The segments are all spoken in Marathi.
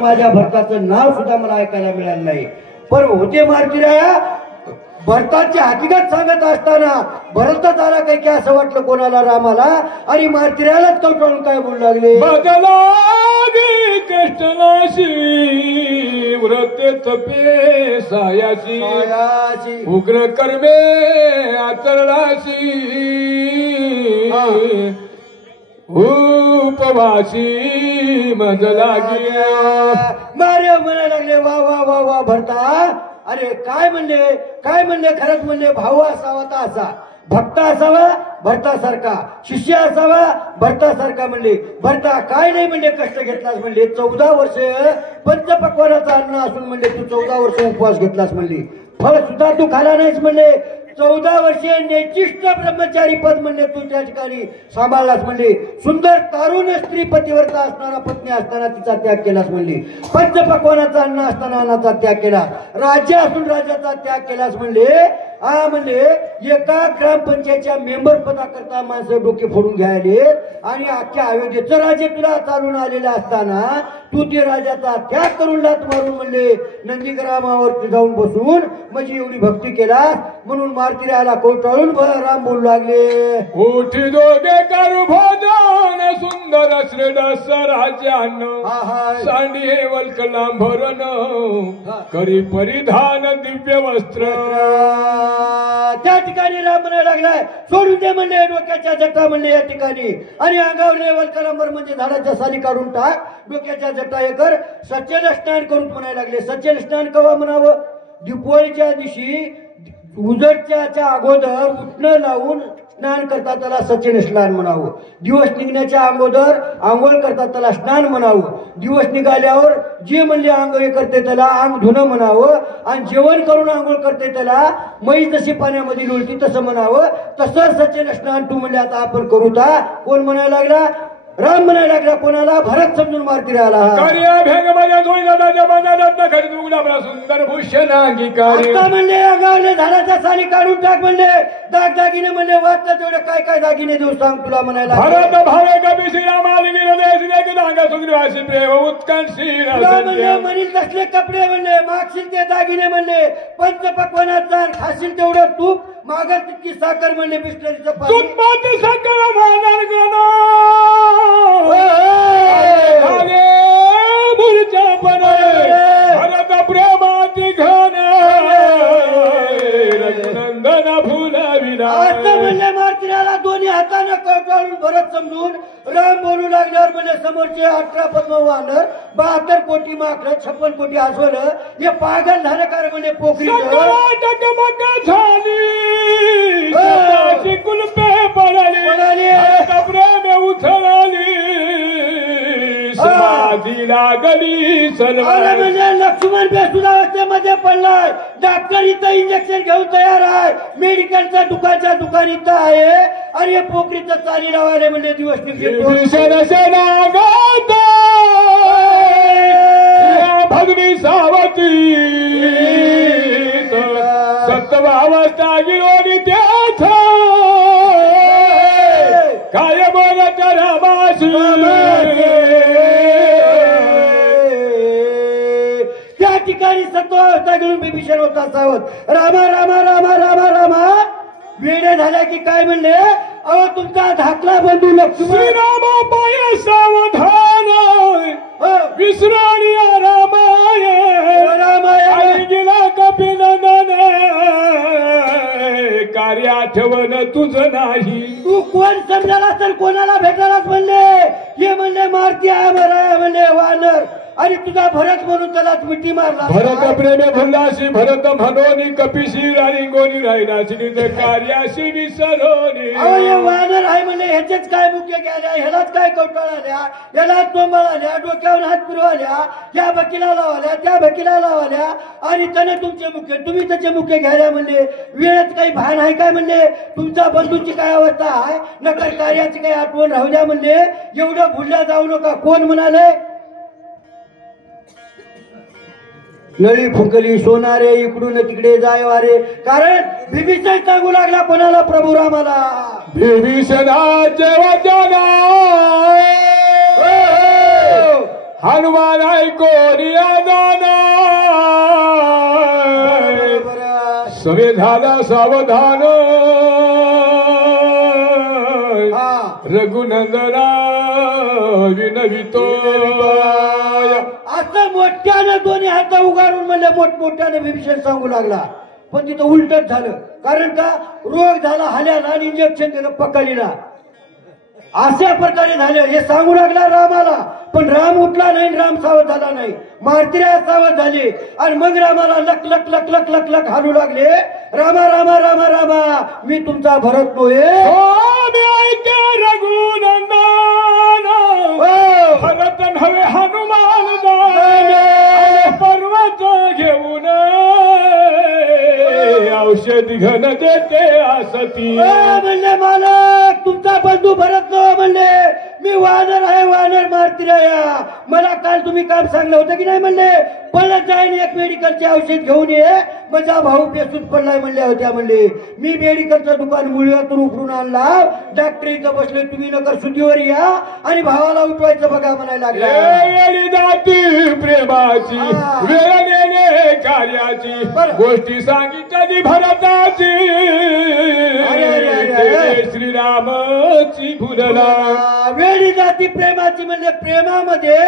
माझ्या भरताचं नाव सुद्धा मला ऐकायला मिळालं नाही. पण होते मार्जिराया भरताची हकीकत सांगत असताना भरतच आला काही की असं वाटलं कोणाला रामाला आणि मार्जिरायालाच कवटाळून काय बोलू लागले. बदलागी कष्टनाशी व्रते तपे सायाची उग्र कर्मे आचरणाशी उपवासी मज लागी. मारे म्हणायला लागले वा वा वा वा भरता. अरे काय म्हणले खरंच म्हणले भाऊ असावा तर असा, भक्त असावा भरतासारखा, शिष्य असावा भरतासारखा म्हणले. भरता काय नाही म्हणले कष्ट घेतलास म्हणले, 14 वर्ष पंचपक्वानाचं अन्न असून म्हणले तू 14 वर्ष उपवास घेतलास म्हणले, फळ सुद्धा तू खाला नाहीस म्हणले, 14 वर्षे नेचिष्ट ब्रह्मचारी पद म्हणले तू त्या ठिकाणी सांभाळलास म्हणले, सुंदर तारुण स्त्री पतिव्रता असणारा पत्नी असताना तिचा त्याग केलास म्हणले, पंचपक्वानाचा अन्न असताना अन्नाचा त्याग केला, राज्य असून राज्याचा त्याग केलास म्हणले. हा म्हणले एका ग्रामपंचायतच्या मेंबर पदाकरता माणसं डोके फोडून घ्यायले आणि अख्ख्या अयोध्येचं राज्य तुला चालून आलेलं असताना तू ते राजाचा त्याग करून लात मारून म्हणले नंदीग्रामावरती जाऊन बसून म्हणजे एवढी भक्ती केलास म्हणून मार्जिरायाला कोटाळून राम बोलू लागले. उठी दोघे करू भोजन सुंदर श्रेष्ठ राज्यान्न सांडी हे वल्कलाम भरण करी परिधान दिव्य वस्त्र. त्या ठिकाणी राम म्हणायला लागलाय सोडून दे म्हणले डोक्याच्या जटा म्हणले या ठिकाणी आणि अंगावले वल्कलांबर म्हणजे झाडाच्या साली काढून टाक, डोक्याच्या जटा हे कर, सचेल स्नान करून म्हणायला लागले. सचेल स्नान केव्हा म्हणावं? दीपावलीच्या दिवशी उजडच्या अगोदर उठणं लावून स्नान करतात त्याला सचेल स्नान म्हणावं. दिवस निघण्याच्या अगोदर आंघोळ करतात त्याला स्नान म्हणावं. दिवस निघाल्यावर जे म्हणले आंघोळ करते त्याला अंग धुणं म्हणावं आणि जेवण करून आंघोळ करते त्याला मै जशी पाण्यामध्ये लोळती तसं म्हणावं. तसं सचेल स्नान तू म्हणले आता आपण करू ता. कोण म्हणायला लागला? राम म्हणायला लागला. कोणाला? भरत समजून मार्जिरायाला. सुंदर भूषण अंगीकारी म्हणले अंगावले झाडाच्या साली काढून टाक म्हणले, दागदागिने म्हणले वाचता तेवढे काय काय दागिने देऊ सांग तुला म्हणायला. भरत भावे कवी श्रीरामाली प्रेम उत्कंशी म्हणील तसले कपडे म्हणले, मागशील ते दागिने म्हणले, पंचपक्वानाचा खाशील तेवढं तूप, मागल तितकी साखर म्हणले, बिस्लरीचं पाणी साखर भरत प्रेमाती घन नंदन फुलविला. म्हणले मार्जिरायाला दोन्ही हाताने कवटाळून भरत समजून राम बोलू लागल्यावर म्हणजे समोरचे 18 पद्म वानर, 72 कोटी माकड, 56 कोटी अस्वल हे पागल झाले कार म्हणजे पोखरी झाली कुलपे पडाली प्रेम उथळली समाधी लागली सलवार. म्हणजे लक्ष्मण बेसुधावस्थेमध्ये पडलाय, डॉक्टर इथं इंजेक्शन घेऊन तयार आहे, मेडिकलच्या दुकान इथं आहे आणि हे पोखरीचं चाली लावायला म्हणजे दिवस भगवी सावती सत्वावस्था गिरोनी त्याच काय बोलत रामाशी. त्या ठिकाणी सत्वावस्था घेऊन विभीषण होता सावध. रामा रामा रामा रामा रामा वेडे झाल्या की काय म्हणले, अहो तुमचा धाकला बंधू लक्ष्मण रामा पाय सावधान विसराणी रामाय रामाय गेला कपिनंदन कार्य आठवण तुझं नाही. तू कोण समजाला तर कोणाला भेटायलाच म्हणले, हे म्हणले मारती आहे मराया म्हणले वानर आणि तुझा भरत म्हणून त्यालाच मिठी मारला. भरत प्रेमे भरलाशी भरत म्हणोनी कपिशी राणी गोनी राहिलाशी कार्याशी विसरोनी. वानर आहे म्हणले ह्याचेच काय मुख्य गेल्या, ह्यालाच काय कवटाळाल्या, ह्यालाच तोंबाळाल्या, डोक्यावर हात फिरवाल्या, ह्या बकीला लावल्या त्या बकीला लावल्या आणि त्याने तुमचे मुख्य तुम्ही त्याचे मुख्य घ्यायला म्हणले. वेळेत काही भान आहे काय म्हणले, तुमचा बंधूची काय अवस्था आहे, नकर कार्याची काही आठवण राहू द्या म्हणले, एवढं भुलल्या जाऊ नका. कोण म्हणाले? नळी फुंकली सोनारे इकडून तिकडे जाय वारे. कारण विभीषण सांगू लागला कोणाला? प्रभू रामाला. विभीषणा जेव्हा हनुमान ऐकोनी जाना बरं. सवे झाला सावधान हा रघुनंदना विनवितो असं मोठ्यानं दोन्ही हात उगारून म्हणलं मोठमोठ्यानं विभीषण सांगू लागला. पण तिथं उलटच झालं. कारण का रोग झाला हाल्याला आणि इंजेक्शन दिलं पकडीला. अशा प्रकारे झालं हे सांगू लागला रामाला. पण राम उठला नाही, राम सावध झाला नाही. मार्तिरा सावध झाले आणि मग रामाला लक लक लक लक लक लक हालू लागले. रामा रामा रामा रामा मी तुमचा भरत नोहे. रघुनंदन भरत नव्हे हनुमान पर्वत घेऊन औषधी घन देते असती. म्हणले मालक तुमचा बंधू भरत न म्हणले मी वानर आहे, वानर मारतीला या. मला काल तुम्ही काम सांगलं होतं की नाही म्हणले पळत जाईन एक मेडिकलचे औषध घेऊन ये. माझा भाऊ बेसूत पडलाय म्हणल्या होत्या. म्हणले मी मेडिकलचं दुकान मुळव्यातून उकरून आणला. डॉक्टर इथं बसले तुम्ही नका सुट्टीवर या आणि भावाला उठवायचं बघा म्हणायला लागला. जाती प्रेमाची वेळ नेणे कार्याची गोष्टी सांगितली भरताची श्रीरामाची भुलला. वेळी जाती प्रेमाची म्हणजे प्रेमामध्ये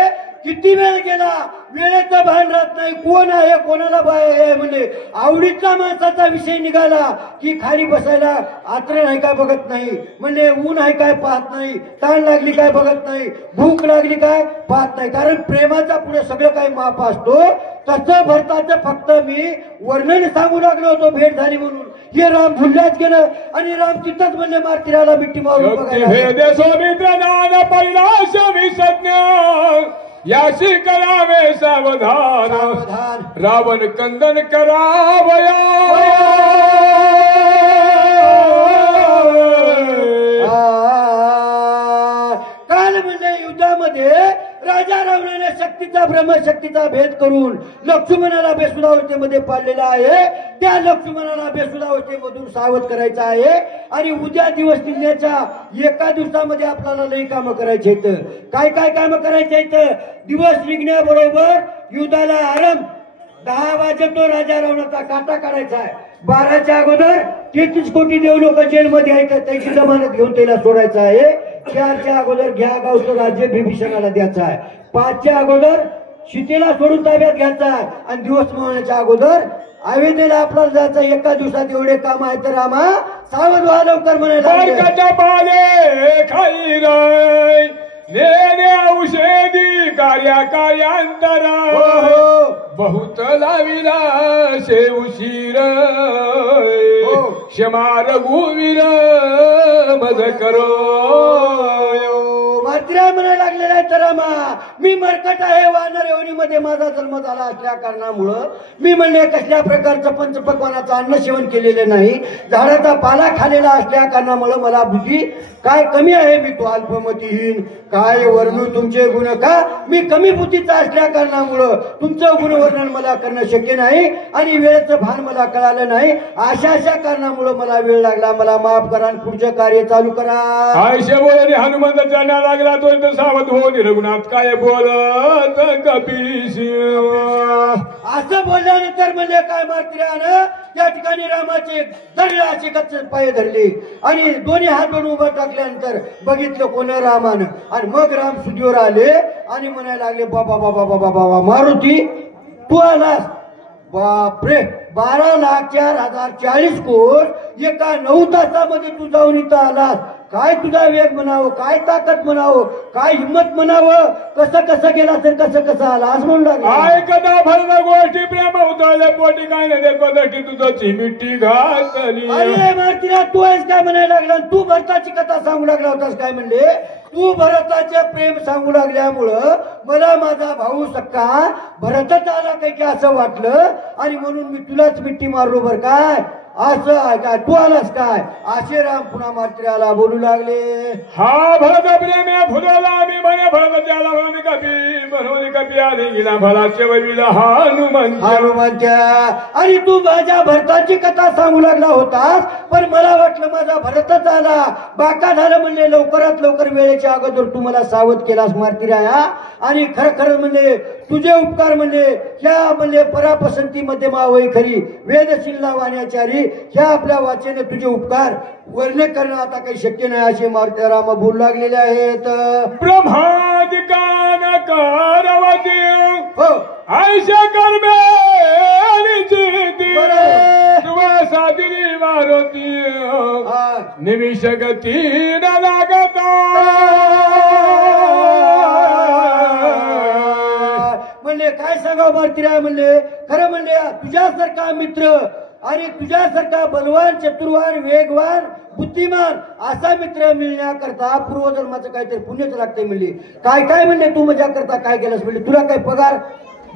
किती वेळ गेला वेळेचं भान राहत नाही. कोण आहे कोणाला बाय आहे म्हणजे आवडीचा माणसाचा विषय निघाला की खाली बसायला आत्र नाही काय बघत नाही. म्हणजे ऊन आहे काय पाहत नाही, ताण लागली काय बघत नाही, भूक लागली काय पाहत नाही. कारण प्रेमाचा पुढे सगळं काही माप असतो. तसं भरताचं फक्त मी वर्णन सांगू लागलो होतो भेट झाली म्हणून. हे राम भुलल्याच गेलं आणि राम तिथंच म्हणले मार्तिराला मिठी मारून याशी करावे सावधान रावण कंदन करावया. काल म्हणजे युद्धामध्ये राजा रावणाने शक्तीचा ब्रह्मशक्तीचा भेद करून लक्ष्मणाला बेसुधावस्थेमध्ये पाडलेला आहे. त्या लक्ष्मणाला बेसुधावस्थेमधून सावध करायचं आहे आणि उद्या दिवस निघण्याच्या एका दिवसामध्ये आपल्याला लई कामं करायचे आहेत. काय काय कामं करायचे आहेत. दिवस निघण्याबरोबर युद्धाला आरंभ 10 वाजतो राजा रावणाचा काटा काढायचा आहे. 12च्या अगोदर 33 कोटी देव लोक जेलमध्ये आहेत त्याची जमानत घेऊन त्याला सोडायचं आहे. 4च्या अगोदर घ्या गावचं राज्य बिभीषणाला द्यायचं आहे. 5च्या अगोदर सीतेला सोडून ताब्यात घ्यायचा आहे आणि दिवस मावण्याच्या अगोदर अयोध्येला आपल्याला जायचं. एका दिवसात एवढे काम आहे तर रामा सावध व्हा लवकर म्हणायला. औषधी कार्या कार्यांतरा बहुत लाविला शे उशीर क्षमा रघुवीर मज करो. मात्र्या म्हणायला लागलेला आहे तर रामा मी मरकट आहे. वानर योनीमध्ये माझा जन्म झाला असल्या कारणामुळं मी म्हणले कसल्या प्रकारचं पंचपक्वानाचं अन्न सेवन केलेले नाही. झाडाचा पाला खालेला असल्या कारणामुळं मला बुद्धी काय कमी आहे. मी तो अल्पमतीहीन काय वर्णू तुमचे गुण का. मी कमी बुद्धीचा असल्या कारणामुळं तुमचं गुणवर्णन मला करणं शक्य नाही आणि वेळेचं भान मला कळालं नाही. अशा कारणामुळं मला वेळ लागला. मला माफ करा आणि पुढचं कार्य चालू करा. आयशे बोलणी हनुमंताच्या लागला तो सावध होऊन रघुनाथ काय बोलत कपीशी. असं बोलल्यानंतर म्हणजे काय मार्तिरानं त्या ठिकाणी रामाचे दगडाचे कच्चे पाय धरले आणि दोन्ही हात जोडून उभं टाकल्यानंतर बघितलं कोण रामानं आणि मग राम सुधीवर आले आणि म्हणायला लागले बाबा बाबा बाबा बाबा मारुती तू आलास. बापरे 12,04,040 कोस एका 9 तासामध्ये तू जाऊन इथं आलास. काय तुझा वेग म्हणावं, काय ताकद म्हणावं, काय हिम्मत म्हणावं, कसं कसं गेला तर कसं कसं आला असं म्हणून लागला. ऐकता भरला गोष्टी प्रेम उतरल्या पोटी काय नाही देखो दटी तुझी मिट्टी घातली. अरे मार्तिरा तू आहेस काय म्हणायला लागला. तू भरताची कथा सांगू लागला होतास काय म्हणले. तू भरताचे प्रेम सांगू लागल्यामुळं मला माझा भाऊ सक्का भरतच आला काही की असं वाटलं आणि म्हणून मी तुलाच मिट्टी मारलो बर काय. असं आहे काय, तू आलास काय, असे राम पुन्हा मात्र्याला बोलू लागले. हा भरत प्रेम्या फुलला मी म्हणे भरत त्याला म्हणून कपी आले गेला भराचे वैविला हनुमंत्या. आणि तू माझ्या भरताची कथा सांगू लागला होतास, पण मला वाटलं माझा भरतच आला, बाका झालं म्हणले. लवकरात लवकर वेळेच्या अगोदर तू मला सावध केलास मार्तिराया. आणि खरं म्हणजे तुझे उपकार म्हणजे ह्या म्हणजे परापसंतीमध्ये मावई खरी वेदशिल्ला वाण्याचारी ह्या आपल्या वाचेने तुझे उपकार वर्णन करणं आता काही शक्य नाही असे मारुतीराम बोलू लागलेले आहेत. ब्रह्मादिकान करवती हो आयशा कर्मे सादिनी मारुती निमिष गती न लागता. म्हणले काय सांगावं मारुतीराय, म्हणले खरं म्हणले तुझ्यासारखा मित्र आणि तुझ्यासारखा बलवान चतुर्वान वेगवान बुद्धिमान असा मित्र मिळण्याकरता पूर्वजन्माचं काहीतरी पुण्यच लागतंय. म्हणले काय काय म्हणले तू मजा करता काय केलंस, म्हणले तुला काही पगार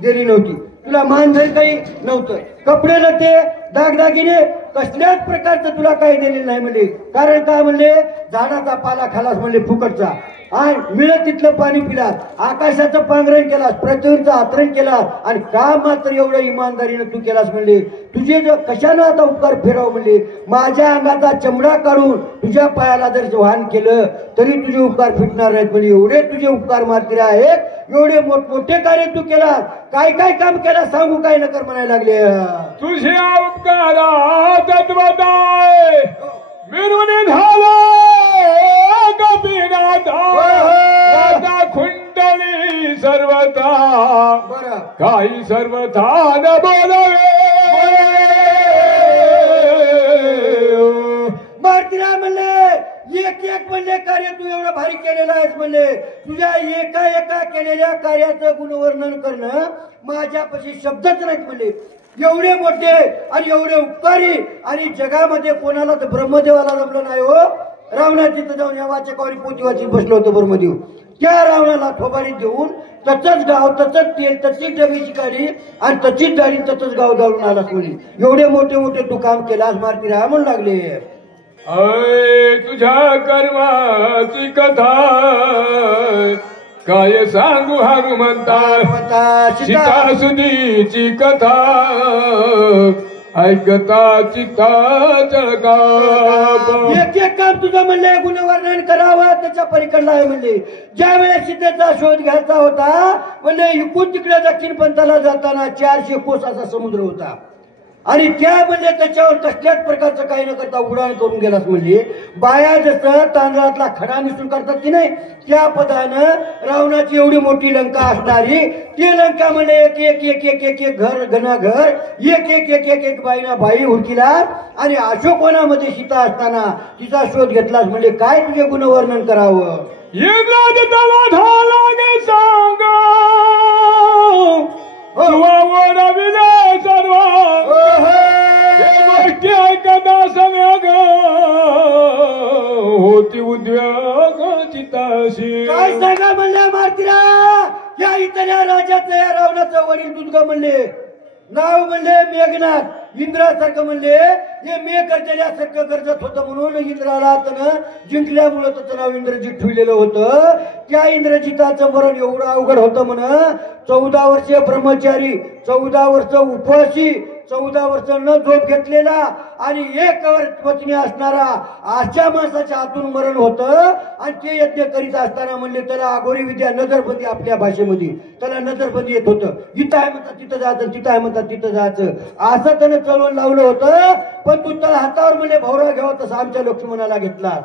दिली नव्हती, तुला मानधन काही नव्हतं, कपडे नव्हते, दागदागिने कसल्याच प्रकारचं तुला काही दिलेलं नाही. म्हणले कारण काय म्हणले झाडाचा पाला खालास म्हणले फुकटचा, आणि मिळत तिथलं पाणी पिलास, आकाशाचं पांघरण केलास, पृथ्वीचं आतरण केलास, आणि काम मात्र एवढं इमानदारीनं तू केलास. म्हणले तुझे जर कशानं आता उपकार फेराव, म्हणले माझ्या अंगाचा चमडा काढून तुझ्या पायाला जर वाहन केलं तरी तुझे उपकार फिटणार नाहीत. म्हणजे एवढे तुझे उपकार मात्र आहेत, एवढे मोठमोठे कार्य तू केलास, काय काय काम केला सांगू काय नकर म्हणायला लागले. तुझ्या उपकारा तत्वदाय मिळून झाला कपिनाथा खुंडली सर्वथा बरं काही सर्वथा न बोलवे. मारुतीराय म्हणले एक एक म्हणले कार्य तू एवढं भारी केलेलं आहेस. म्हणले तुझ्या एका एका केलेल्या कार्याचं गुणवर्णन करणं माझ्यापाशी शब्दच नाहीत. म्हणले एवढे मोठे आणि एवढे उपकारी आणि जगामध्ये कोणाला तर ब्रह्मदेवाला जमलं नाही हो. रावणाची तर जाऊन या वाचकावरी पोती वाचीत बसलो होतो ब्रह्मदेव, त्या रावणाला थोबारीत देऊन तसंच गाव तसंच तेल तशीच डबीची काढी आणि तशीच दाढी तसंच गाव जाऊन आलास. म्हणे एवढे मोठे मोठे तू काम केलास मारुतीराय म्हणू लागले. अय तुझ्या कर्माची कथा काय सांगू हनुमंता, सीतासुदीची कथा ऐकता चित्ता चळका. एक एक काम तुझं म्हणले गुणवर्णन करावं त्याच्या पलीकडला आहे. म्हणले ज्या वेळेस सीतेचा शोध घ्यायचा होता, म्हणले इकडून तिकडे दक्षिण पंथाला जाताना 400 कोस असा समुद्र होता, आणि त्या म्हणजे त्याच्यावर कसल्याच प्रकारचं काही न करता उडाण करून गेलास. म्हणजे बाया जसं तांदळातला खडा मिसळून करतात की नाही, त्या पदानं रावणाची एवढी मोठी लंका असणारी ती लंका म्हणजे एक एक एक एक एक एक घर घनाघर एक एक एक एक एक बाईना बाई हुडकीला. आणि अशोकवनामध्ये सीता असताना तिचा शोध घेतलास. म्हणजे काय तुझे गुणवर्णन करावं. होती उद्योग चिताशी काय सांगा म्हणलं मारुतीराय. या इतऱ्या राजाचं या रावणाचं वडील दुर्गा म्हणले नाव म्हणले मेघनाथ. इंद्रासारखं म्हणले हे मेघ गर्जल्यासारखं गरजत होतं म्हणून इंद्राला त्यानं जिंकल्यामुळं त्याचं नाव इंद्रजित ठेवलेलं होतं. त्या इंद्रजिताचं मरण एवढं अवघड होतं म्हण. 14 वर्षीय ब्रह्मचारी, 14 वर्ष उपवासी, 14 वर्ष न झोप घेतलेला आणि 1 पत्नी असणारा अशा माणसाच्या हातून मरण होतं. आणि ते यज्ञ करीत असताना म्हणले त्याला अघोरी विद्या नजरबंदी, आपल्या भाषेमध्ये त्याला नजरबंदी येत होतं. इथं आहे म्हणतात तिथं जायचं, तिथं आहे म्हणतात तिथं जायचं, असं त्यानं चळवण लावलं होतं. पण तू त्याला हातावर म्हणले भवरा घ्यावा तसा आमच्या लक्ष्मणाला घेतला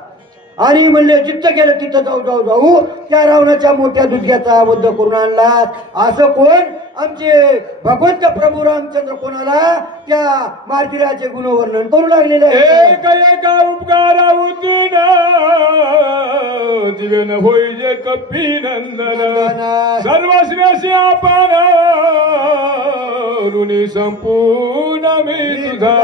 आणि म्हणले जिथं गेलं तिथं जाऊ जाऊ जाऊ त्या रावणाच्या मोठ्या दुसऱ्याचा बद्ध करून आणला. असं कोण आमचे भगवंत प्रभू रामचंद्र कोणाला त्या मारुतीरायाचे गुणवर्णन करू लागलेले आहे. एका उपकारा दिव्यन होई जे कपी नंदन सर्वश्रेष्ठ आपण ऋणी संपूर्ण मी तुझा.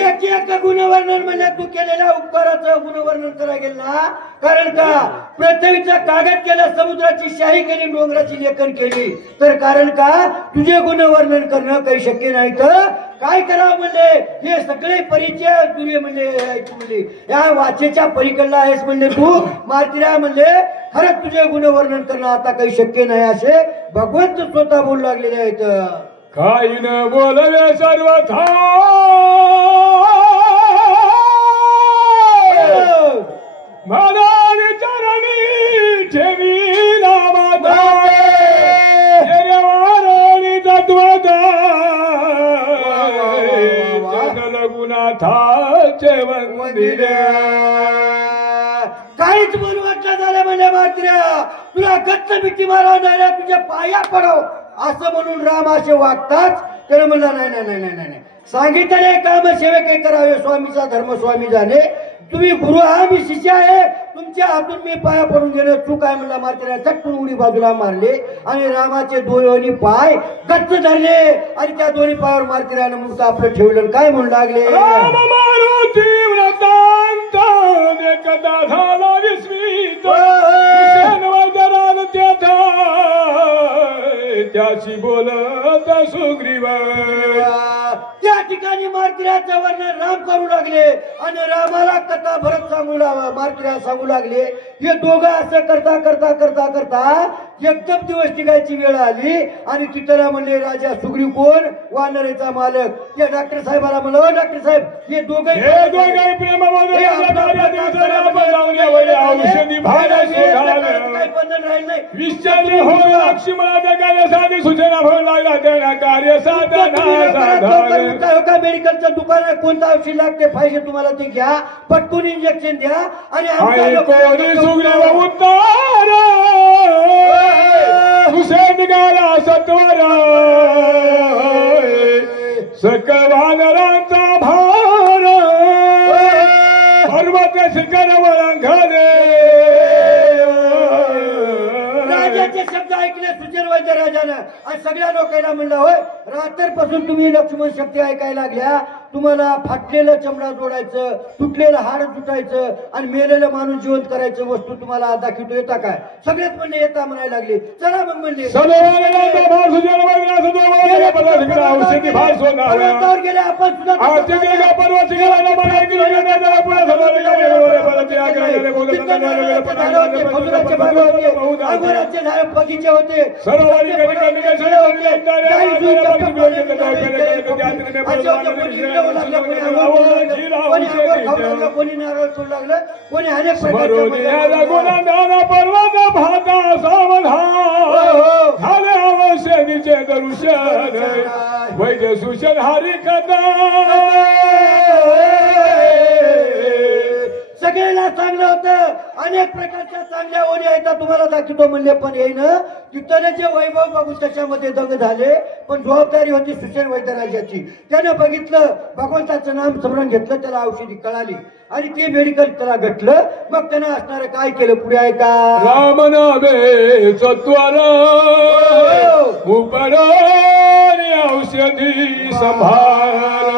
एक एक गुणवर्णन म्हणजे तू केलेल्या उपकाराचं गुणवर्णन करायला गेलं ना. कारण का पृथ्वीचा कागद केला, समुद्राची शाही केली, डोंगराची लेखन केली, तर कारण का तुझे गुणवर्णन करणं काही शक्य नाही. तर काय करावं म्हणले हे सगळे परिचय तुझे म्हणले ऐकू म्हणले या वाचेच्या पलीकडला आहेस म्हणले तू मार्तिरा म्हणले खरंच तुझे गुणवर्णन करणं आता काही शक्य नाही असे भगवंत स्वतः बोलू लागलेले आहेत. काही न बोलले सर्वथा मनाने चरणी ठेवी नामाचा वारणी तत्वदा गुणाथाचे वंदिले. काहीच बोलू वाटलं झालं म्हणजे मात्र्या तुला गच्च भीती मारवणाऱ्या तुझ्या पाया पडव असं म्हणून राम असे वागताच त्याने म्हणला नाही नाही नाही नाही नाही सांगितले काम सेवके करावे स्वामीचा धर्म स्वामी जाणे. तुम्ही गुरु हा मी शिष्य आहे तुमच्या हातून मी पाया पडून गेलो तू काय म्हणला मार्तिरा चटकून उडी बाजूला मारले आणि रामाचे दोन्ही पाय गच्च धरले आणि त्या दोन्ही पायावर मार्तिराने मुक्त आपलं ठेवलं काय म्हणू लागले त्याशी बोलत सुग्रीव. त्या ठिकाणी मार्तिराचं वर्णन राम करू लागले आणि रामाला कथा भरत मार्तिरा सांगू लागले. हे दोघं असं करता करता करता करता एकदम दिवस निघायची वेळ आली आणि तिथं म्हणले राजा सुग्रीव कोण वानरेचा मालक या डॉक्टर साहेबाला म्हणलं डॉक्टर साहेब हे दोघं औषधी काही बंधन राहील नाही सूचना लागला त्यांना कार्य का मेडिकलचं दुकान आहे कोणतं औषध लागते पाहिजे तुम्हाला ते घ्या पटकून इंजेक्शन द्या आणि सुग्रीव उत्तर तुझे निघाला सत्वर सकल वानरांचा भार पर्वत शिखर वळंघले. राजाचे शब्द ऐकले सुचेर वैद्य राजानं आणि सगळ्या लोकांना म्हणलं होय रात्रपासून तुम्ही लक्ष्मण शक्ती ऐकायला लागल्या तुम्हाला फाटलेलं चमडा जोडायचं तुटलेलं हाड तुटायचं आणि मेलेलं माणूस जिवंत करायचं वस्तू तुम्हाला दाखवतो येता काय सगळेच म्हणले येता म्हणायला लागले. चला मग म्हणले गेले आपण सुद्धा बगीचे होते कोणी नारळ सोडू लागलं कोणी अनेक पर्वत भाता सावधान झाले औषधीचे दर्शन वैद्य सुशन हरी कथा. सगळ्याला चांगलं होतं अनेक प्रकारच्या चांगल्या ओळी आहेत तुम्हाला दाखवतो म्हणले पण येईन तिथं जे वैभव बघून त्याच्यामध्ये दंग झाले पण जबाबदारी होती सुशेन वैद्यराजाची. त्यानं बघितलं भगवंताचं नाम स्मरण घेतलं त्याला औषधी कळाली आणि ते मेडिकल त्याला घटलं मग त्यानं असणारं काय केलं पुढे आहे का राम नामे चत्वर उपरण औषधी संभार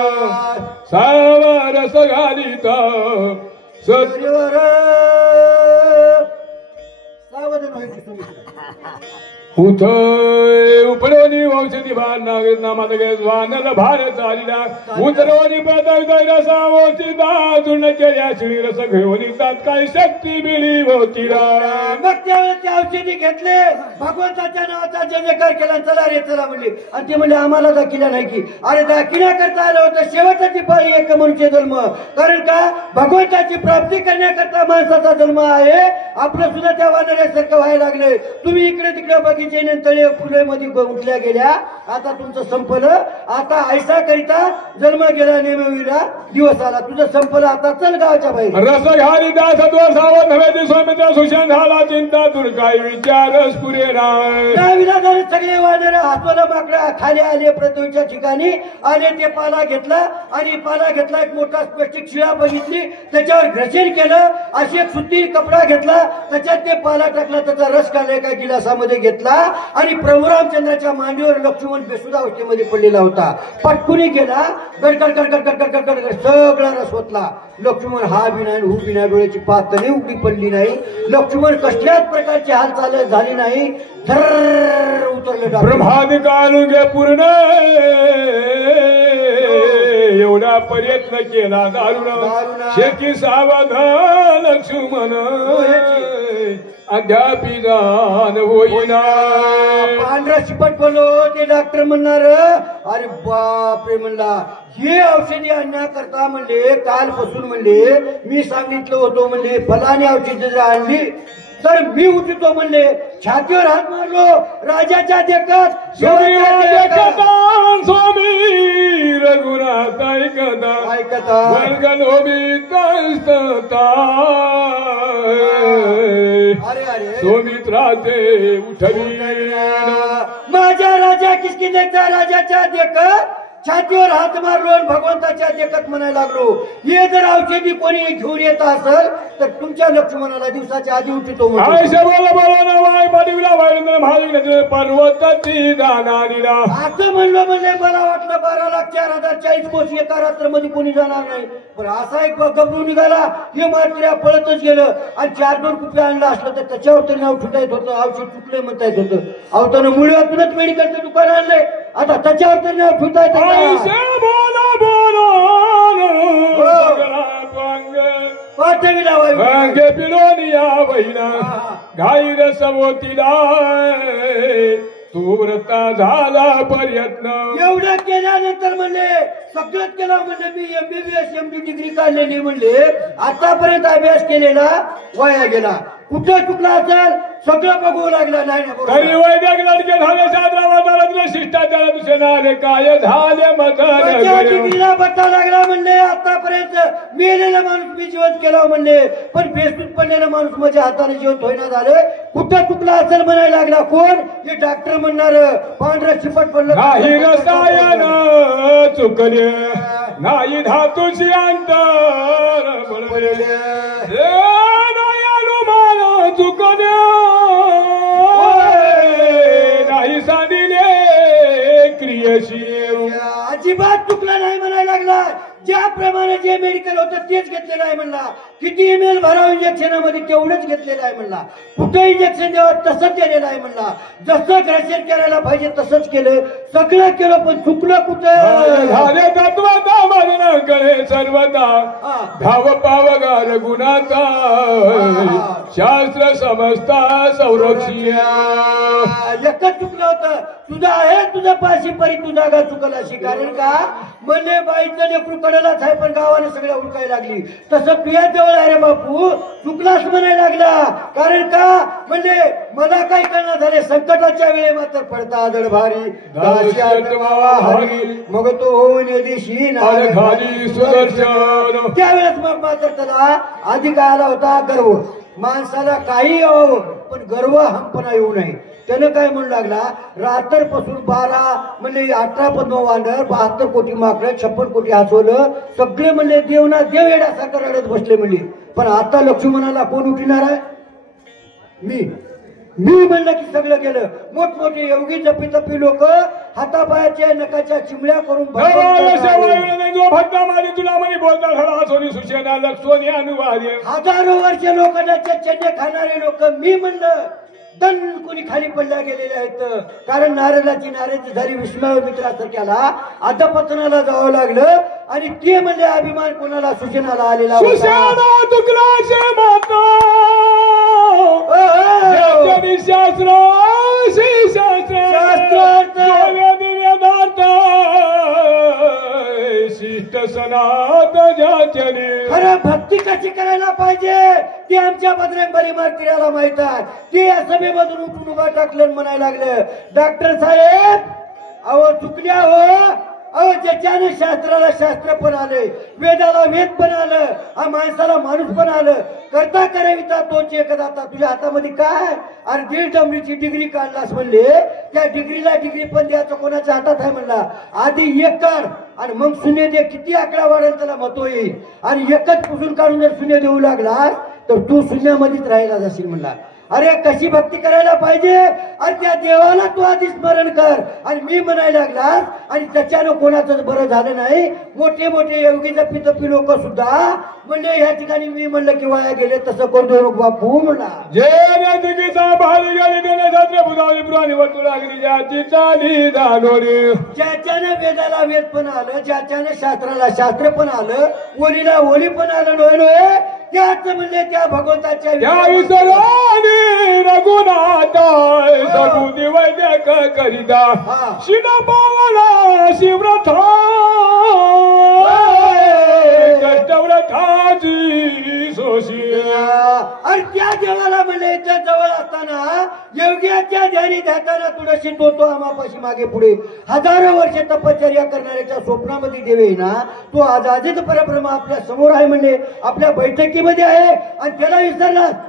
सावरस घालित सत्वर सावधान व्हायची उथ उपडवणी औषधी भार नामात वानर भार चालिला उतरवणी प्रदय रसावती दाजून केल्या शिणी रस घेऊन तात्काळ शक्ती मिळी होती. मग त्यावेळेस ते औषधी घेतले भगवंताच्या नावाचा जयकार केला चला रे चला म्हणले आणि ते म्हणले आम्हाला दाखिला नाही की अरे दाखिला करता आलं होतं शेवटाची पाळी एक मनुष्य जन्म कारण का भगवंताची प्राप्ती करण्याकरता माणसाचा जन्म आहे. आपलं सुद्धा त्या वानरासारखं व्हायला लागले. तुम्ही इकडे तिकडे बघितले तळे फुले मध्ये गुंतल्या गेल्या आता तुमचं संपलं आता ऐसा करिता जन्म गेला नेमविला दिवस आला तुझं संपलं आता चल गावाच्या बाहेर. रस घाली दास सावध नव्हे स्वामित्र सुशांत झाला चिंता दूर काय विचारस पुरे विनादाने सगळे वानर हातोला माकडा खाली आले पृथ्वीच्या ठिकाणी आले ते पाला घेतला आणि पाला घेतला एक मोठा प्लास्टिक शिळा बघितली त्याच्यावर घ्रशन केलं अशी एक सुती कपडा घेतला त्याच्यात ते पाला टाकला त्याचा रस काढला एका गिलासामध्ये घेतला आणि प्रभू रामचंद्राच्या मांडीवर लक्ष्मण बेसुदा अवस्थेमध्ये पडलेला होता. पटकुनी गेला गडगड गडगड गडगड गडगड सगळा रस होतला. लक्ष्मण हा बिना हू बिना डोळ्याची पातळी उघडी पडली नाही. लक्ष्मण कसल्याच प्रकारची हालचाल झाली नाही. धर उतरले ब्रह्मादि कालुगे पूर्ण एवढा प्रयत्न केला दारुण दारुण. शेकी सावधान लक्ष्मण अद्यापि जाण होईना पांढरा शिपट बोलो ते डॉक्टर म्हणणार अरे बापरे म्हणला हे औषधी आणण्याकरता म्हणले कालपासून म्हणले मी सांगितलं होतो म्हणले फलाने औषध जर आणली तर मी उठतो म्हणले छातीवर हात मारलो राजाच्या देखत स्वामी रघुनाथ ऐकता ऐकता वर्गलोभी कस्तता अरे अरे सौमित्राचे उठवी माझ्या राजा किसकिंदेचा राजाच्या देखत छातीवर हात मारलो आणि भगवंताच्या देखत म्हणायला लागलो हे जर औषधी कोणी घेऊन येत असेल तर तुमच्या लक्ष्मणाला दिवसाच्या आधी उठतो पर्वताची दानानीला असं म्हणलं म्हणजे मला वाटलं 12,04,040 कोस एका रात्रमध्ये कोणी जाणार नाही पण असा एक गबरू निघाला हे मात्र पळतच गेलं आणि 4-2 रुपये आणलं असलं तर त्याच्यावर तरी नाव सुटायत होतं औषध चुकले म्हणता येत होतं अहो त्यानं मुळातूनच मेडिकलचं दुकान आणलंय आता त्याच्यावर तरी नाव सुटायचं वांगे पिलोनिया बहिणा घाई रसवतीला तू व्रता झाला प्रयत्न एवढं केल्यानंतर म्हणले सगळंच केलं म्हणजे मी MBBS MD डिग्री काढलेली म्हणले आतापर्यंत अभ्यास केलेला वाया गेला कुठं चुकला असेल सगळं बघू लागलं नाही तरी वैद्यक लडके झाले सादरा शिष्टाचार दुसरे आले काय झाले डिग्रीला बट्टा लागला म्हणले आतापर्यंत मेलेला माणूस मी जिवंत केला म्हणले पण बेसूत पडलेला माणूस माझ्या हाताने जिवंत होईना झाले कुठं चुकला असेल म्हणायला लागला कोण हे डॉक्टर म्हणणार पांढरा चिपट पडलं नाही रसायन चुकले नाही धातूची अंतर चुकले नाही सांडिले क्रियेशी अजिबात चुकला नाही म्हणायला लागला ज्याप्रमाणे जे मेडिकल होतं तेच घेतलेलं आहे म्हणला किती ml भराव इंजेक्शनामध्ये तेवढंच घेतलेलं आहे म्हणला कुठं इंजेक्शन द्यावं तसंच दिलेलं आहे म्हणला जसं ग्रॅज्युएट करायला पाहिजे तसंच केलं सगळं केलं पण चुकलं कुठं झाले तत्वता माझ्या करे सर्वता धाव पावगार गुणाचा शास्त्र समजता संरक्षीय एकच चुकलं होतं तुझा आहे तुझा पाशी परी तुझा गा चुकला अशी कारण का म्हणले बाईचं लेकरू कडलाच आहे पण गावाने सगळ्या उडकायला लागली तसं तुझ्या जवळ आहे रे बापू चुकलाच म्हणायला लागला कारण का म्हणजे मला काय करणार झाले संकटाच्या वेळे मात्र पडता आदळ भारी मग तो होऊन दिशी त्यावेळेस मग मात्र त्याला आधी काय आला होता गर्व माणसाला काही यावं पण गर्व हमपणा येऊ नये त्यानं काय म्हणू लागला रात्रपासून 12 म्हणजे 18 पद्म वानर 72 कोटी माकडं 56 कोटी आसवलं सगळे म्हणले देव ना देव येण्यासारखं रडत बसले म्हणले पण आता लक्ष्मणाला कोण उठणार आहे मी म्हणलं की सगळं गेलं मोठमोठे योगी जपी तपी लोक हातापायाच्या नकाच्या चिमड्या करून हजारो वर्ष लोकांच्या चेंडे खाणारे लोक मी म्हणलं दन कोणी खाली पडल्या गेलेले आहेत कारण नारदाची नारायण झाली विष्णू मित्रासारख्याला अधपतनाला जावं लागलं आणि ते म्हणजे अभिमान कोणाला सूचनाला आलेला खरं भक्ती कशी करायला पाहिजे ती आमच्या बजरंग बली मार्तिराला माहित आहे ते या सभेमधून उठून उभा टाकलं म्हणायला लागलं डॉक्टर साहेब अहो चुकल्या हो अहो ज्याच्याने शास्त्राला शास्त्र पण आले वेदाला वेद पण आलं हा माणसाला माणूस पण आलं करता कराविता तोच एकदाता तुझ्या हातामध्ये काय अरे 1.5 डमरीची डिग्री काढलास म्हणले त्या डिग्रीला डिग्री पण द्यायचं कोणाच्या हातात आहे म्हणला आधी एक काढ आणि मग शून्य दे किती आकडा वाढेल त्याला महत्व येईल आणि एकच पुसून काढून जर शून्य देऊ लागला तर तू शून्यामध्येच राहिला जाशील म्हणला अरे कशी भक्ती करायला पाहिजे, अरे त्या देवाला तू आधी स्मरण कर. आणि मी म्हणायला लागलास आणि त्याच्यानं कोणाचं बरं झालं नाही. मोठे मोठे योगी जपी तपी लोक सुद्धा म्हणजे या ठिकाणी मी म्हणलं की वाया गेले. तसं करू देऊ नको बापू म्हणला. जे नदीचा भारी गेली त्याने छात्र बुधावली पुराणी वतू लागली जाती चाली दानोरी. ज्याच्यानं वेदाला वेद पण आलं, ज्याच्यानं शास्त्राला शास्त्र पण आलं, ओलीला ओली पण आलं. नोय नोय त्याच म्हणजे त्या भगवंताच्या त्या विसराने रघुनाथ सगुनी वैद्यक करिता शिनपावला शिव्रथ कष्टव्रथाची सोशी. आणि त्या देवाला म्हणजे इथं जवळ असताना योग्याच्या ध्यानी ध्याताना तुळशी तो आम्हापाशी मागे पुढे हजारो वर्ष तपश्चर्या करणाऱ्याच्या स्वप्नामध्ये देवे ना तो आज आधीच परब्रह्म आपल्या समोर आहे म्हणजे आपल्या बैठकीमध्ये आहे. आणि त्याला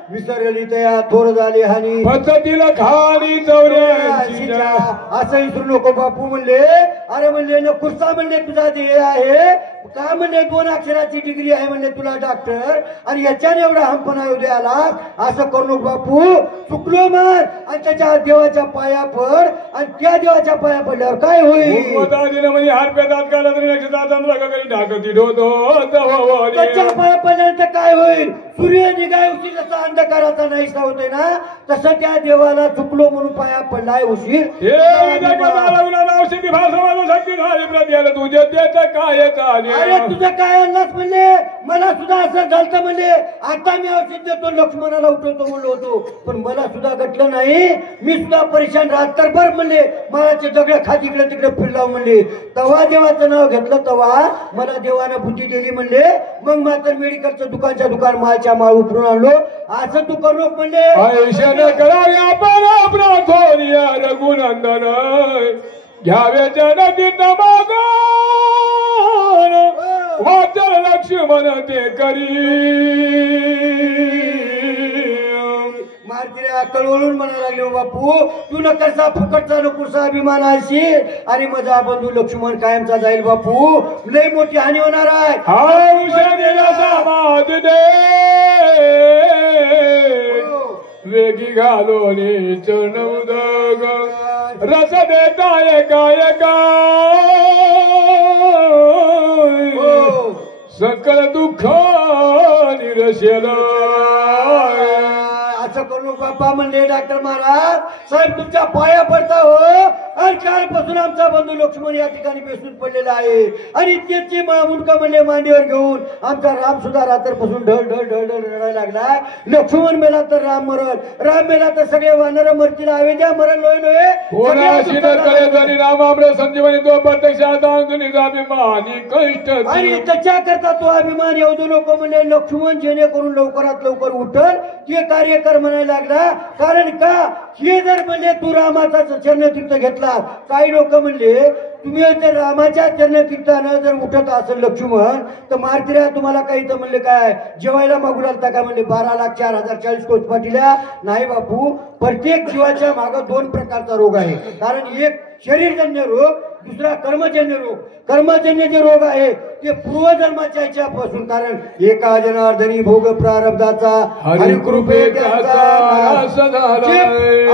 विसरली त्या थोर झाले हानी पद्धतीला खाली चौऱ्याऐंशी. असं विसरू नको बापू म्हणले. अरे म्हणले न कुर्सा म्हणले तुझा ध्येय आहे का म्हणले 2 अक्षराची डिग्री आहे म्हणले तुला डॉक्टर आणि याच्याने एवढा हमपणा येऊ दे आला. असं करू नको बापू. चुकलो मन आणि त्याच्या देवाच्या पाया पड आणि त्या देवाच्या पाया पडल्यावर काय होईल. म्हणजे हारप्यात काला ढाकती त्याच्या पाया पडल्यानंतर काय होईल. सूर्य निघाय उशीर जसा अंधकाराचा नाहीसा होतोय ना तसं त्या देवाला चुकलो म्हणून पाया पडलाय उशीर. औषधी भाषा शक्ती झाली प्रत्याला तुझ्या त्याचं काय चालेल. अरे तुझं काय आणलास म्हणले. मला सुद्धा असं झालं म्हणले. आता मी औषध देतो लक्ष्मणाला उठवतो म्हणलो होतो पण मला सुद्धा घटलं नाही. मी सुद्धा परेशान रात्रभर म्हणले मलाचे दगड खात इकडे तिकडे फिरलाव म्हणले. तवा देवाचं नाव घेतलं तवा मला देवानं बुद्धी दिली म्हणले. मग मात्र मेडिकलचं दुकान मालच्या माळ उतरून आणलो. असं तू करू म्हणले. आयुष्यानं कराव्या परा थोरिया रघुनंदन घ्यावे जनतीत मागण वाचल लक्ष्मण ते करी. मारतीला कळवळून म्हणायला लागले बापू तू न कसा फुकटचा नकुसा अभिमान आणशील आणि माझा बंधू लक्ष्मण कायमचा जाईल बापू. लय मोठी हानी होणार आहे. औषधीला समाज दे वेगी घालोनी चरण उदग रस देताय काय सकल दुःख निरशेल. असं करू बाप्पा म्हणले डॉक्टर महाराज साहेब तुमच्या पाया पडता हो. आणि कालपासून आमचा बंधू लक्ष्मण या ठिकाणी बेसून पडलेला आहे आणि त्याची मुंडका म्हणले मांडीवर घेऊन आमचा राम सुद्धा रात्रपासून ढळ ढळ ढळ ढळ रडायला लागलाय. लक्ष्मण मेला तर राम मरण, राम मेला तर सगळे वानर मरतील. अयोध्या मरण लोय नोय कोणाशी न कळे जरी रामामृत संजीवनी तो प्रत्यक्षात अभिमानी कष्ट. आणि त्याच्या करता तो अभिमान येऊ दे नको म्हणजे लक्ष्मण जेणेकरून लवकरात लवकर उठल ते कार्य कर म्हणायला लागला. कारण का हे जर म्हणजे तू रामाचा चरणतीर्थ घेतला काही लोक म्हणले तुम्ही जर रामाच्या चरणतीर्थानं जर उठत असेल लक्ष्मण तर मारतिऱ्या तुम्हाला काही तर म्हणले काय जेवायला मागू लागता का म्हणले 12,04,040 कोस पाटील्या. नाही बापू प्रत्येक जीवाच्या मागे 2 प्रकारचा रोग आहे. कारण एक शरीरजन्य रोग दुसरा कर्मजन्य रोग. कर्मजन्य जे रोग आहे ते पूर्वजन्माच्या याच्यापासून कारण एका जनार्दनी भोग प्रारब्धाचा हरिकृपे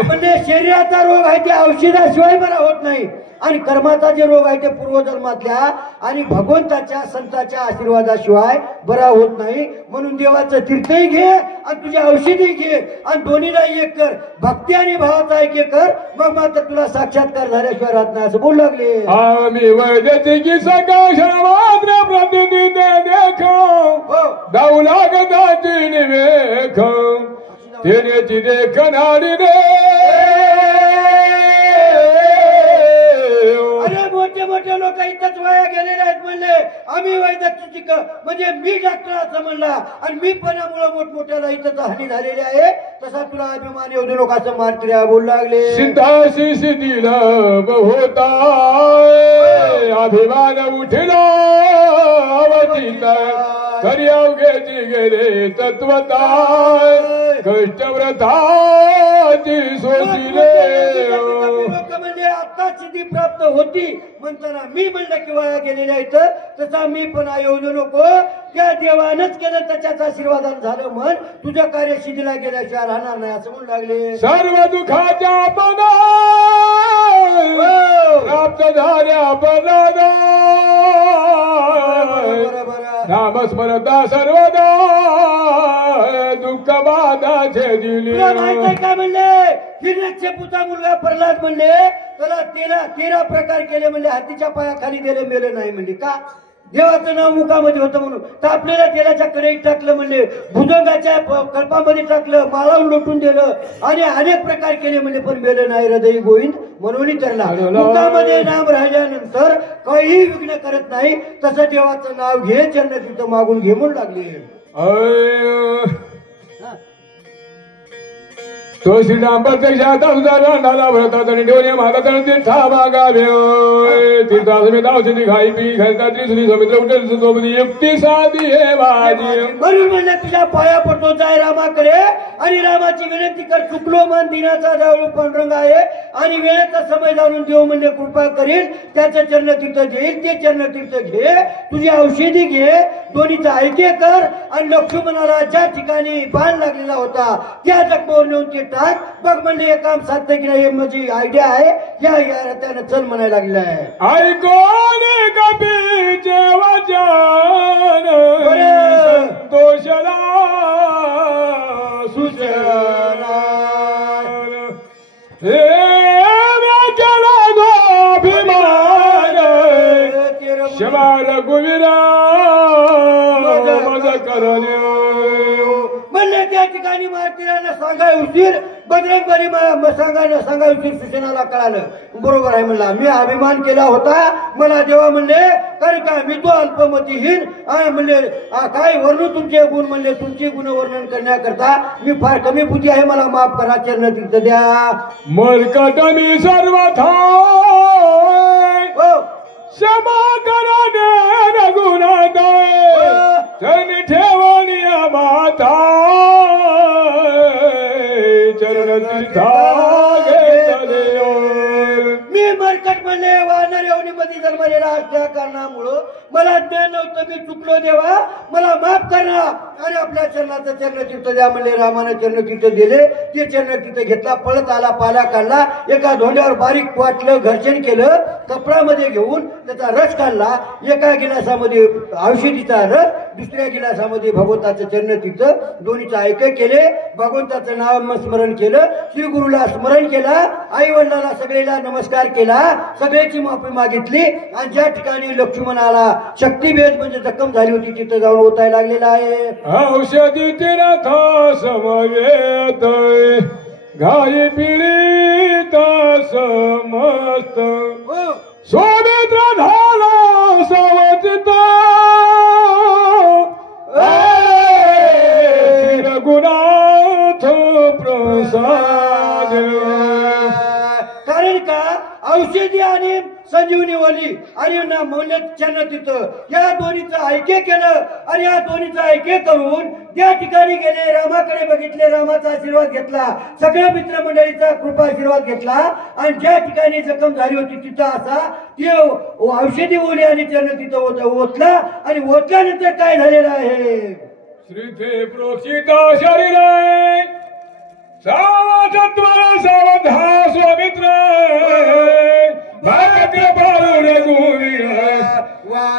म्हणजे शरीराचा रोग आहे ते औषधाशिवाय बरा होत नाही आणि कर्माचा जे रोग आहे ते पूर्वजन्मातल्या आणि भगवंताच्या संतांच्या आशीर्वादाशिवाय बरा होत नाही. म्हणून देवाचं तीर्थही घे आणि तुझ्या औषधी घे आणि दोन्हीला एक कर. भक्ती आणि भावाचा एक कर मग मात्र तुला साक्षात्कार झाल्याशिवाय राहत नाही असं बोलू लागले. आम्ही वैद्यची की सकाळ मात्र प्रतिदिन देखो दाऊ लागताची निवेख तेनेची देखणारी रे. अरे मोठे मोठे लोक इथंच वाया गेलेले आहेत म्हणले आम्ही वैद्यकीय म्हणजे मी डॉक्टर असं म्हणला आणि मी पणामुळे मोठमोठ्याला इथंच हानी झालेली आहे. तसा तुला अभिमान येऊ दे लोकांचं मारतिऱ्या बोलू लागले. सिद्धाशी सिद्धीला होता अभिमान उठला अवचिता तरी अवघेची गेले तत्वता कष्टव्रताची सोशिले. म्हणजे आता सिद्धी प्राप्त होती म्हणताना मी म्हणलं की वाया गेलेल्या इथं तसा मी पण येऊ नको. त्या देवानच केलं त्याच्याच आशीर्वादान झालं म्हण तुझ्या कार्य सिद्धीला गेल्याशिवाय राहणार नाही असं म्हणू लागले. सर्व दुःखाच्या पदा प्राप्त झाल्या पदा नामस्मरता सर्वदा दुःख बाधाचे दिले. माहिती काय म्हणले हिरण्यकशिपूचा मुलगा प्रल्हाद म्हणले त्याला 13 प्रकार केले म्हणले हातीच्या पायाखाली गेले मेले नाही म्हणले का देवाचं नाव मुखामध्ये होतं म्हणून. तर आपल्याला तेलाच्या कढईत टाकलं म्हणले भुजंगाच्या कल्पामध्ये टाकलं माळावून लोटून दिलं आणि अनेक प्रकार केले म्हणले पण मेलं नाही हृदय गोविंद म्हणून त्याला मुखामध्ये नाम राहिल्यानंतर काही विघ्न करत नाही. तसं देवाचं नाव घे चरण तिथं मागून घे म्हणून लागले. तो श्रीराम प्रत्यक्षात नाला भरतात आणि ठेवणे महाराजांनी तीर्था मागावे. तीर्थासमेत औषधी खाई पी खायचा त्रिसुनी समित्र उठेल सोबत युक्ती साधी हे माझी. म्हणून म्हणजे तुझ्या पाया पडतो जाय रामाकडे आणि रामाची विनंती कर चुकलो मन दिनाचा जाळू पांडुरंग आहे आणि वेळेचा समय जाणून देव म्हणजे कृपा करील त्याचं चरणतीर्थ देईल ते चरणतीर्थ घे तुझी औषधी घे दोन्हीचा ऐके कर आणि लक्ष्मणाला ज्या ठिकाणी बाण लागलेला होता त्या जखमेवर नेऊन ते टाक बघ म्हणजे हे काम साध्य की नाही माझी आयडिया आहे या त्यानं चल म्हणायला लागलेला आहे. ऐकोने कपीचे वचन संतोषला सूचना हे केला गोभिमान शमाल गुविरा मज करणे. म्हणले त्या ठिकाणी महाराजांना सांगाय उशीर बजरंगबली सांगाय उशीर सूचनाला कळालं बरोबर आहे म्हणला मी अभिमान केला होता मला देवा म्हणले कारण का मी तो अल्पमतीहीन म्हणले काय वर्णू तुमचे गुण म्हणले तुमचे गुण वर्णन करण्याकरता मी फार कमी बुद्धी आहे मला माफ करा चरण तीर्थ द्या. मरकट मी सर्वथा क्षमा करा गुणादाय चरणी ठेवणी माता चरण तीर्था मी मरकट म्हणले वानर येवणीमध्ये जन्मलेला असल्या कारणामुळं मला ज्ञान नव्हतं मी चुकलो देवा मला माफ करा आणि आपल्या चरणाचं चरणतीर्थ द्या म्हणले. रामाने चरणतीर्थ दिले ते चरणतीर्थ घेतला पळत आला पाला काढला एका धोंड्यावर बारीक वाटलं घर्षण केलं कपडामध्ये घेऊन त्याचा रस काढला एका गिलासामध्ये औषधीचा रस दुसऱ्या गिलासामध्ये भगवंताचं चरणतीर्थ दोन्हीचं ऐके केले भगवंताचं नाम स्मरण केलं श्री गुरुला स्मरण केला आई वडिलांना सगळेला नमस्कार केला सगळ्याची माफी मागितली आणि ज्या ठिकाणी लक्ष्मणाला शक्तीभेद म्हणजे जखम झाली होती तिथे जाऊन ओतायला लागलेला आहे. औषधी तीर्थ समवेत घाई पीडित समस्त सौमित्र झाला सावचित रघुनाथ प्रसाद. कारण का औषधी आणि संजीवनी वली आणि मौल्य चरणतीर्थ या दोन्हीचं ऐके केलं आणि या दोन्हीचं ऐके करून त्या ठिकाणी गेले रामाकडे बघितले रामाचा आशीर्वाद घेतला सगळ्या मित्रमंडळीचा कृपा आशीर्वाद घेतला आणि ज्या ठिकाणी जखम झाली होती तिथं असा ते औषधी ओली आणि चरणतीर्थ ओतला आणि ओतल्यानंतर काय झालेलं आहे श्रीते प्रोक्षित शरीर सावधा स्वामित्र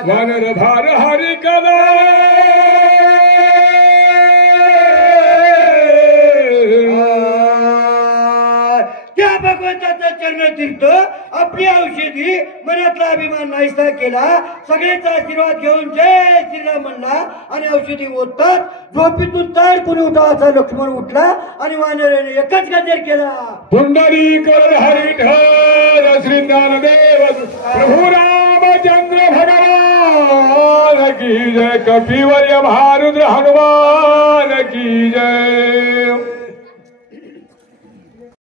वानर भार हरि कला त्या भगवंताचा चरणतीर्थ आपली औषधी मनातला अभिमान नाहीसा केला सगळ्याचा आशीर्वाद घेऊन जय श्रीराम म्हणला आणि औषधी ओततात झोपीतून ताड कोणी उठा असा लक्ष्मण उठला आणि वानराने एकच गजर केला पुंडरीकर हरिठर श्री ज्ञानदेव प्रभू रामचंद्र भगवान की जय कपिवर्य महारुद्र हनुमान की जय.